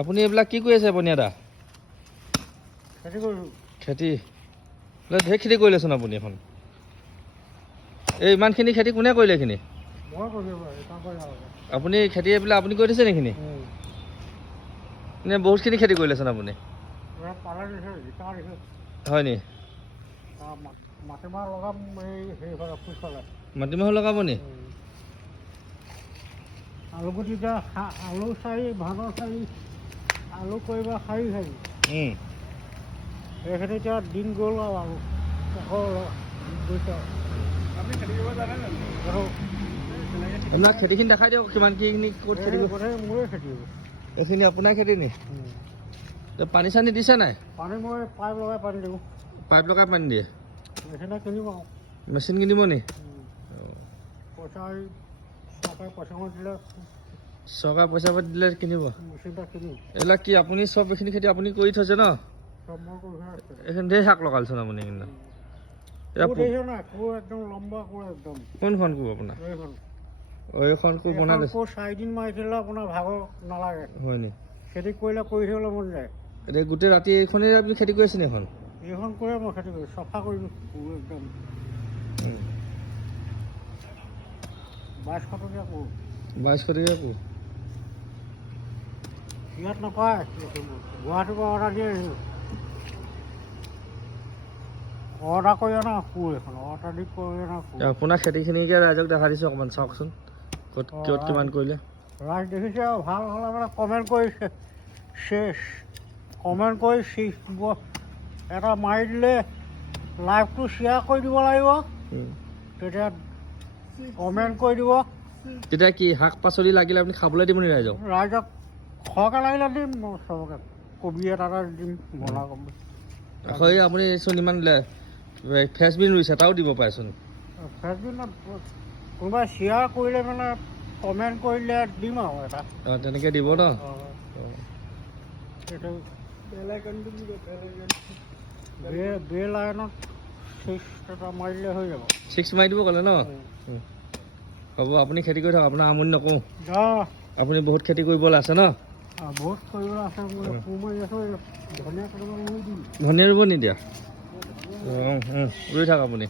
আপুনি এইবিলাক কি কৰি আছে বনিয়া দা? খেতি কৰিছোঁ। খেতি ঢেৰ খেতি কৰিলেচোন আপুনি এখন। এই ইমানখিনি খেতি কোনে কৰিলে এইখিনি? মই কৰিছোঁ আপুনি খেতি এইবিলাক আপুনি কৰি দিছে নেকি? নে বহুতখিনি খেতি কৰিলেচোন আপুনি? পালে দিছে, জিকা দিছে। হয় নি? মাটিমাহ লগাম এই সেইফালে পিছফালে। মাটিমাহ লগাব নি? আলুগুটি এতিয়া আলু চাৰি, ভাতৰ চাৰি, আলু কৰিবা শাৰী শাৰী। এইখিনি এতিয়া দিন গ'ল আৰু আকৌ গৈছে। আপুনি খেতি কৰিব জানে জানো? আপোনাক খেতিখিনি দেখাই দিয়ক কিমান কিখিনি ক'ত খেতি কৰিব। মোৰে খেতি। এইখিনি আপোনাৰ খেতি নি? পানী চানী দিছে নাই? পানী মই পাইপ লগাই পানী দিওঁ। পাইপ লগাই পানী দিয়ে? মেচিনে কিনিম আৰু। মেচিন কিনিব নি? পইচা চৰকাৰে পইচা দিলে। চৰকাৰে পইচা পাতি দিলে কিনিব? মেচিনটা কিনিম। এইবিলাক কি আপুনি চব এইখিনি খেতি আপুনি কৰি থৈছে ন? চব মই কৰি থৈছে। এইখিনি ঢেৰ শাক লগালচোন আপুনি কিন্তু। একদম লম্বা কোৰ একদম। কোনখন কোৰ আপোনাৰ? এইখন কোৰ বনাই লৈছে? 4 দিন মাৰিছিলে আপোনাৰ ভাগৰ নালাগে। হয় নি? খেতি কৰিলে কৰি থাকিবলৈ মন যায়। এতিয়া গোটেই ৰাতি এইখনেই আপুনি খেতি কৰিছে নি এইখন? এইখন কৰিয়ে মই খেতি কৰিছোঁ, চফা কৰিছোঁ একদম। 2200 টকীয়া কোৰ। 2200 টকীয়া কোৰ? ইয়াত নাপায়, গুৱাহাটীৰ পৰা অৰ্ডাৰ দি আহিছোঁ। অৰ্ডাৰ কৰি অনা কোৰ এখন, অৰ্ডাৰ দি কৰি অনা কোৰ। আপোনাৰ খেতিখিনিকে ৰাইজক দেখা দিছোঁ অকণমান চাওকচোন, ক'ত কিমান কৰিলে। ৰাইজ দেখিছে আৰু ভাল হ'লে মানে কমেণ্ট কৰিছে, কমেণ্ট কৰি এটা মাৰি দিলে লাইভটো শ্বেয়াৰ কৰি দিব লাগিব, তেতিয়া কমেণ্ট কৰি দিব। তেতিয়া কি শাক পাচলি লাগিলে আপুনি খাবলৈ দিব নি ৰাইজক? ৰাইজক সৰহকৈ লাগিলে দিম, চবকে কবি এটা দিম বনাব। আকৌ আপুনি চোন ইমান ফ্ৰেঞ্চবিন ৰুইছে, তাও দিব পাৰেচোন। ফ্ৰেঞ্চবিনত কোনোবাই শ্বেয়াৰ কৰিলে মানে কমেণ্ট কৰিলে দিম আৰু এটা। তেনেকৈ দিব ন? বে লাইনত 6 এটা মাৰি দিলে হৈ যাব। 6 মাৰি দিব ক'লে ন? হ'ব, আপুনি খেতি কৰি থাকক, আপোনাৰ আমনি নকৰোঁ। আপুনি বহুত খেতি কৰিবলৈ আছে ন? বহুত কৰিবলৈ আছে, ধনিয়া ধনিয়া ৰুব নিদিয়া? ৰুই থাকক আপুনি।